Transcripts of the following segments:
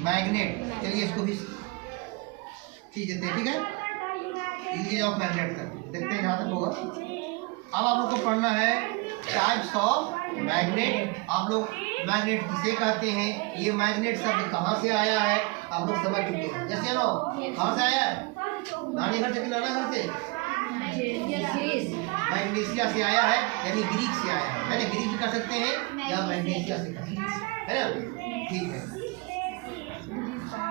Magnet. चलिए इसको भी चीज देते हैं, ठीक है। यूजेज ऑफ मैग्नेट का देखते हैं जहाँ तक होगा। अब आप लोग को पढ़ना है टाइप्स ऑफ मैग्नेट। आप लोग मैग्नेट किसे कहते हैं, ये मैग्नेट शब्द कहाँ से आया है आप लोग समझ चुके हैं। जैसे नो कहाँ से आया है, नानी घर से कि नाना घर से, मैग्नीशिया से आया है, यानी ग्रीक से आया है ना। ग्रीक कर सकते हैं या मैग्नीशिया से कर सकते हैं, है ना। ठीक है।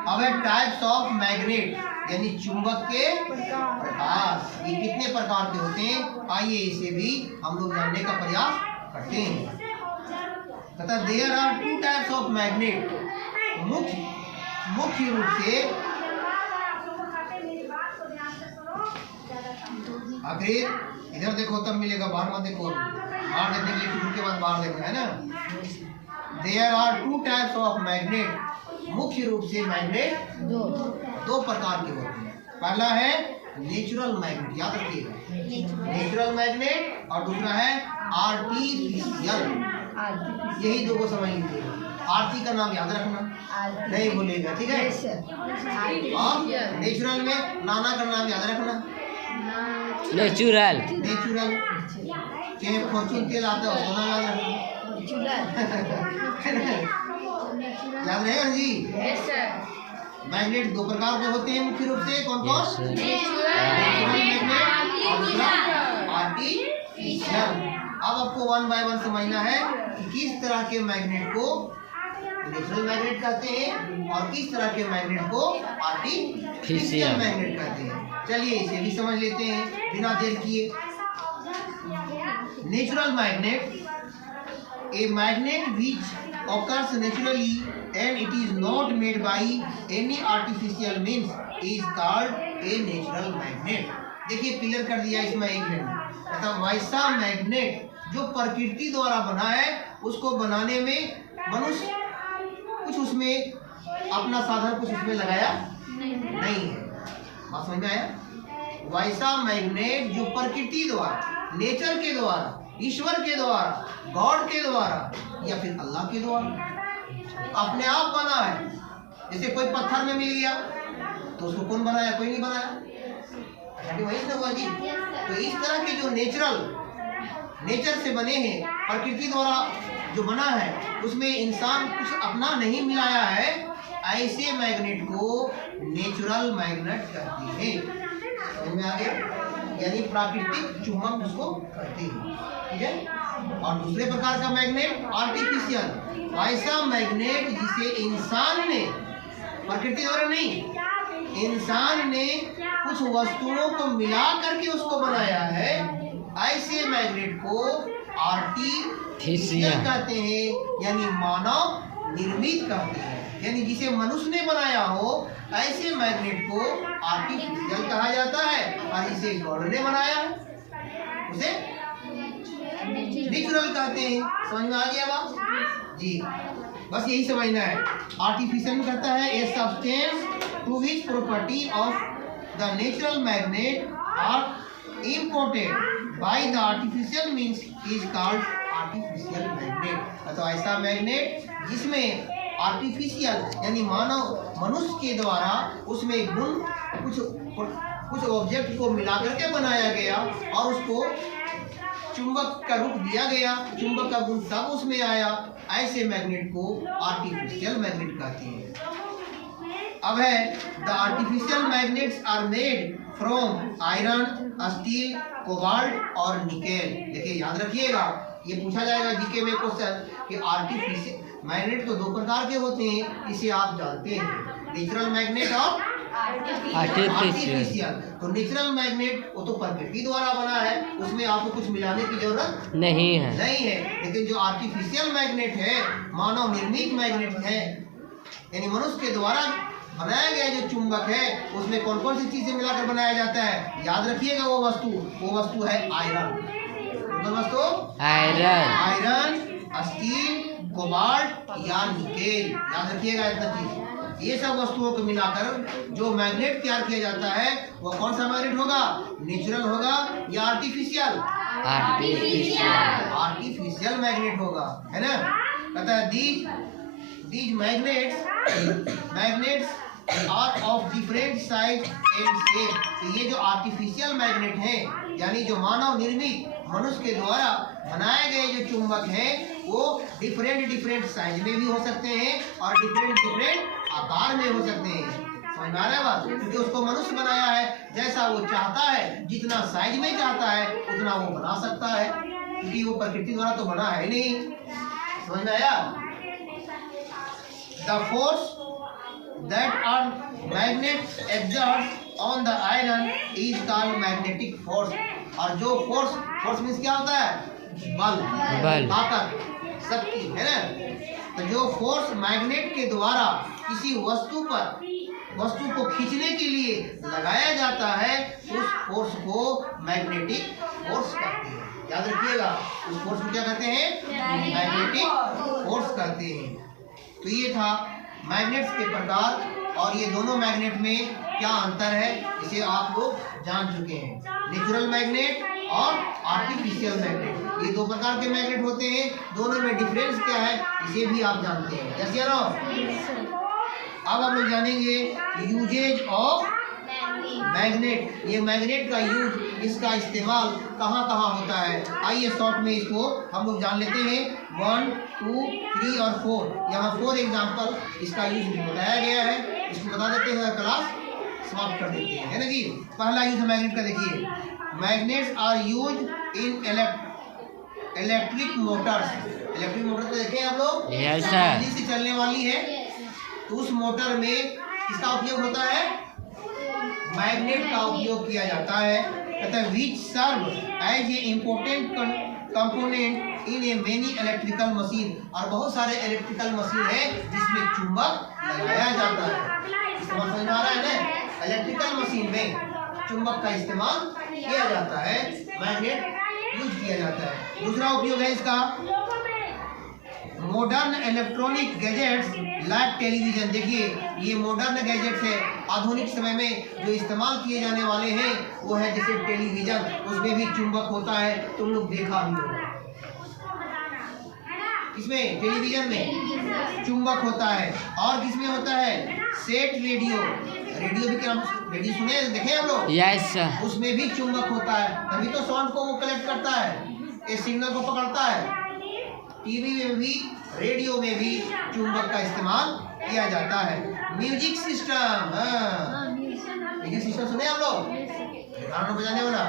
अब है टाइप्स ऑफ मैग्नेट, यानी चुंबक के प्रकार। ये कितने प्रकार के होते हैं, आइए इसे भी हम लोग जानने का प्रयास करते हैं। तथा there are 2 types of magnet. मुख्य रूप से आखिर इधर देखो तब मिलेगा, बाहर मत देखो। बाहर देखने के लिए फिर के बाद बाहर देखना है ना। There are 2 types of magnet. मुख्य रूप से मैग्नेट दो प्रकार के होते हैं। पहला है नेचुरल मैग्नेट, याद रखिएगा, नेचुरल मैग्नेट, और दूसरा है आर्टिफिशियल। यही दो को समझ लीजिए। आरती का नाम याद रखना, नहीं भूलेगा, ठीक है। और नेचुरल में नाना का नाम याद रखना, नेचुरल। चाहे फॉर्चून तेल आता है उसका नाम याद रखना। याद रहेगा जी। मैग्नेट 2 प्रकार के होते हैं मुख्य रूप से, कौन कौन, नेचुरल मैग्नेट और दूसरा आर्टिफिशियल। अब आपको 1 बाय 1 समझना है कि किस तरह के मैग्नेट को नेचुरल मैग्नेट कहते हैं और किस तरह के मैग्नेट को आर्टिफिशियल मैग्नेट कहते हैं। चलिए इसे भी समझ लेते हैं बिना देर किए। Natural magnet, a magnet which occurs naturally and it is not made by any artificial means is called a natural magnet। देखिए क्लियर कर दिया इसमें एक मिनट। मतलब वैसा मैग्नेट जो प्रकृति द्वारा बना है, उसको बनाने में मनुष्य कुछ उसमें अपना साधन कुछ उसमें लगाया नहीं है। बात समझ में आया। वैसा मैग्नेट जो प्रकृति द्वारा, नेचर के द्वारा, ईश्वर के द्वारा, गॉड के द्वारा या फिर अल्लाह के द्वारा अपने आप बना है। जैसे कोई पत्थर में मिल गया तो उसको कौन बनाया, कोई नहीं बनाया, वही ना हुआ जी। तो इस तरह के जो नेचर से बने हैं, प्रकृति द्वारा जो बना है, उसमें इंसान कुछ अपना नहीं मिलाया है, ऐसे मैग्नेट को नेचुरल मैग्नेट कहते हैं। समझ में आ गया, यानी प्राकृतिक चुंबक उसको कहते हैं, ठीक है। और दूसरे प्रकार का मैग्नेट आर्टिफिशियल, ऐसा मैग्नेट जिसे इंसान ने, प्रकृति द्वारा नहीं, इंसान ने कुछ वस्तुओं को मिला करके उसको बनाया है, ऐसे मैग्नेट को आर्टिफिशियल कहते हैं, यानी मानव निर्मित कहते हैं। यानी जिसे मनुष्य ने बनाया हो, ऐसे मैग्नेट को आर्टिफिशियल कहा जाता है, और इसे गॉड ने बनाया है उसे नेचुरल कहते हैं। समझ में आ गया बात जी। बस यही समझना है। आर्टिफिशियल कहता है a substance to which property of the natural magnet are imported by the artificial means is called artificial magnet. तो ऐसा मैग्नेट जिसमें आर्टिफिशियल यानी मानव, मनुष्य के द्वारा उसमें गुण कुछ ऑब्जेक्ट को मिला करके बनाया गया और उसको चुंबक का रूप दिया गया, चुंबक का गुण सब उसमें आया, ऐसे मैग्नेट को आर्टिफिशियल मैग्नेट कहते हैं। अब है the artificial magnets are made from iron, steel, cobalt और निकेल। देखिए याद रखिएगा, ये पूछा जाएगा जीके में क्वेश्चन कि आर्टिफिशियल मैग्नेट तो 2 प्रकार के होते हैं, इसे आप जानते हैं, नेचुरल मैग्नेट और आर्टिफिशियल। तो नेचुरल मैग्नेट वो तो प्रकृति द्वारा बना है, उसमें आपको कुछ मिलाने की जरूरत नहीं है। लेकिन जो आर्टिफिशियल मैग्नेट है, मानव निर्मित मैग्नेट है, यानी मनुष्य के द्वारा बनाया गया जो चुंबक है, उसमें कौन कौन सी चीजें मिलाकर बनाया जाता है, याद रखिएगा। वो वस्तु है आयरन। कौन वस्तु? आयरन, स्टील, कोबाल्ट या निकेल। याद रखिएगा इतना चीज। ये सब वस्तुओं को मिलाकर जो मैग्नेट तैयार किया जाता है, वो कौन सा मैग्नेट होगा, नेचुरल होगा या आर्टिफिशियल? आर्टिफिशियल मैग्नेट होगा, है ना। कहता है दी these magnets are of different size and shape. तो ये जो आर्टिफिशियल मैग्नेट हैं, यानी जो मानव निर्मित मनुष्य के द्वारा बनाए गए जो चुंबक हैं, वो डिफरेंट साइज में भी हो सकते हैं और डिफरेंट आकार में हो सकते हैं। समझ में आ रहा है बात? क्योंकि उसको मनुष्य बनाया है, जैसा वो चाहता है, जितना साइज में चाहता है उतना वो बना सकता है, क्योंकि वो प्रकृति द्वारा तो बना है नहीं। समझ में आया? The force that are magnets exert on the iron is called magnetic force. और जो फोर्स मीन्स क्या होता है? बल, ताकत, शक्ति, है ना? तो जो फोर्स मैग्नेट के द्वारा किसी वस्तु को खींचने के लिए लगाया जाता है, उस फोर्स को मैग्नेटिक फोर्स कहते हैं। याद रखिएगा, उस फोर्स को क्या कहते हैं? मैग्नेटिक फोर्स कहते हैं। तो ये था मैग्नेट्स के प्रकार, और ये दोनों मैग्नेट में क्या अंतर है इसे आप लोग जान चुके हैं। नेचुरल मैग्नेट और आर्टिफिशियल मैग्नेट, ये दो प्रकार के मैग्नेट होते हैं। दोनों में डिफरेंस क्या है इसे भी आप जानते हैं। यस या नो? अब हम लोग जानेंगे यूजेज ऑफ मैग्नेट। ये मैग्नेट का यूज, इसका इस्तेमाल कहाँ कहाँ होता है, आइए शॉर्ट में इसको हम लोग जान लेते हैं। 1, 2, 3 और 4, यहाँ 4 एग्जाम्पल इसका यूज बताया गया है। इसको बता देते हैं, क्लास समाप्त कर देते हैं, है ना जी। पहला यूज मैग्नेट का देखिए, magnets are use in electric motors. Electric motor तो देखें आप लोग, बिजली से चलने वाली है, तो उस मोटर में किसका उपयोग होता है? मैग्नेट का उपयोग किया जाता है। कहता है which serve as a important component in a many electrical machine. और बहुत सारे इलेक्ट्रिकल मशीन है जिसमें चुंबक लगाया जाता है। समझ में आ रहा है ना? इलेक्ट्रिकल मशीन में चुंबक का इस्तेमाल किया जाता है, मैग्नेट यूज किया जाता है। दूसरा उपयोग है इसका modern electronic gadgets like television. देखिए ये मॉडर्न गैजेट्स है, आधुनिक समय में जो इस्तेमाल किए जाने वाले हैं वो है जैसे टेलीविजन, उसमें भी चुंबक होता है, तुम लोग देखा भी होगा। इसमें टेलीविजन में चुंबक होता है। और किसमें होता है? सेट रेडियो भी क्या रेडियो सुने देखे हम लोग? यस। उसमें भी चुंबक होता है, तभी तो साउंड को वो कलेक्ट करता है, इस सिग्नल को पकड़ता है। टीवी में भी, रेडियो में भी चुंबक का इस्तेमाल किया जाता है। म्यूजिक सिस्टम, म्यूजिक सिस्टम सुने आप लोग? गाना बजाने वाला,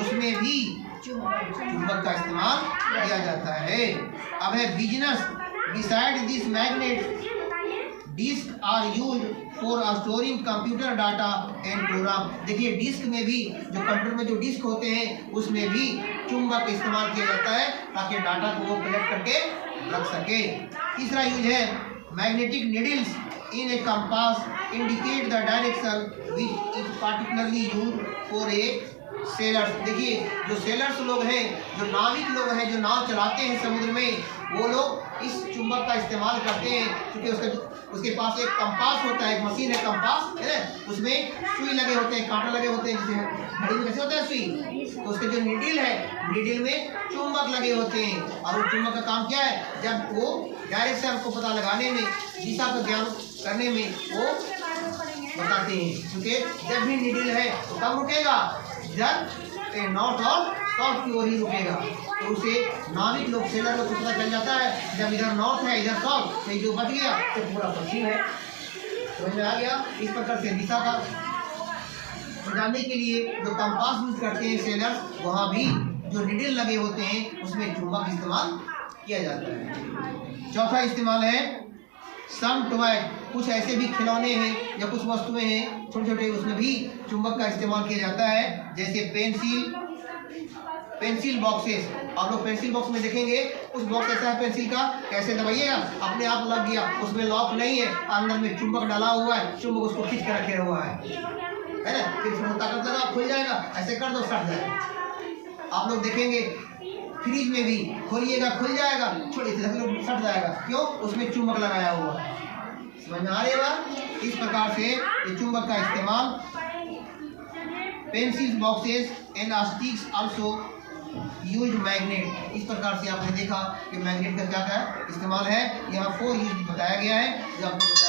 उसमें भी चुंबक का इस्तेमाल किया जाता है। अब है business. Beside this magnet disk are used for storing computer data and program. देखिए डिस्क में भी, जो कंप्यूटर में जो डिस्क होते हैं उसमें भी चुंबक का इस्तेमाल किया जाता है ताकि डाटा को वो कलेक्ट करके रख सके। तीसरा यूज है magnetic needles in A compass indicate the direction which is particularly used for a sellers. देखिए जो सेलर्स लोग हैं, जो नाविक लोग हैं, जो नाव चलाते हैं समुद्र में, वो लोग इस चुंबक का इस्तेमाल करते हैं, क्योंकि उसके पास एक कंपास होता है, एक मशीन है कंपास, है ना, उसमें सुई लगे होते हैं, कांटे लगे होते हैं, जैसे घड़ी में कैसे होता है सुई, तो उसके जो नीडल है, नीडल में चुंबक लगे होते हैं। और वो चुंबक का काम क्या है? जब वो डायरेक्शन को पता लगाने में, दिशा को ज्ञान करने में वो बताते हैं, क्योंकि जब भी नीडल है तो कब रुकेगा? इधर नॉर्थ और साउथ की ओर ही रुकेगा। तो उसे नाविक लोग, सेलर लोग को पता चल जाता है जब इधर नॉर्थ है, इधर साउथ, तो जो बच गया तो पूरा पश्चिम है। समझ में आ गया? इस प्रकार से दिशा का जानने के लिए जो कंपास यूज करते हैं सेलर, वहाँ भी जो नीडल लगे होते हैं उसमें चुंबक इस्तेमाल किया जाता है। चौथा इस्तेमाल है सम टॉय। कुछ ऐसे भी खिलौने हैं या कुछ वस्तुएं हैं छोटे छोटे, उसमें भी चुंबक का इस्तेमाल किया जाता है, जैसे पेंसिल बॉक्सेस। आप लोग पेंसिल बॉक्स में देखेंगे, उस बॉक्स ऐसा है पेंसिल का, कैसे दबाइएगा अपने आप लग गया, उसमें लॉक नहीं है, अंदर में चुंबक डाला हुआ है, चुंबक उसको खींच कर रखे हुआ है ना, फिर उसमें ताकत लगा खुल जाएगा, ऐसे कर दो सट जाएगा। आप लोग देखेंगे फ्रिज में भी खोलिएगा खुल जाएगा, छोटे से सट जाएगा, क्यों? उसमें चुंबक लगाया हुआ है। समझ में आ रही है बात? इस प्रकार से ये चुंबक का इस्तेमाल pencil boxes and sticks also use magnet. इस प्रकार से आपने देखा कि मैग्नेट का क्या क्या इस्तेमाल है। यहाँ 4 यूज बताया गया है जो आपको बताया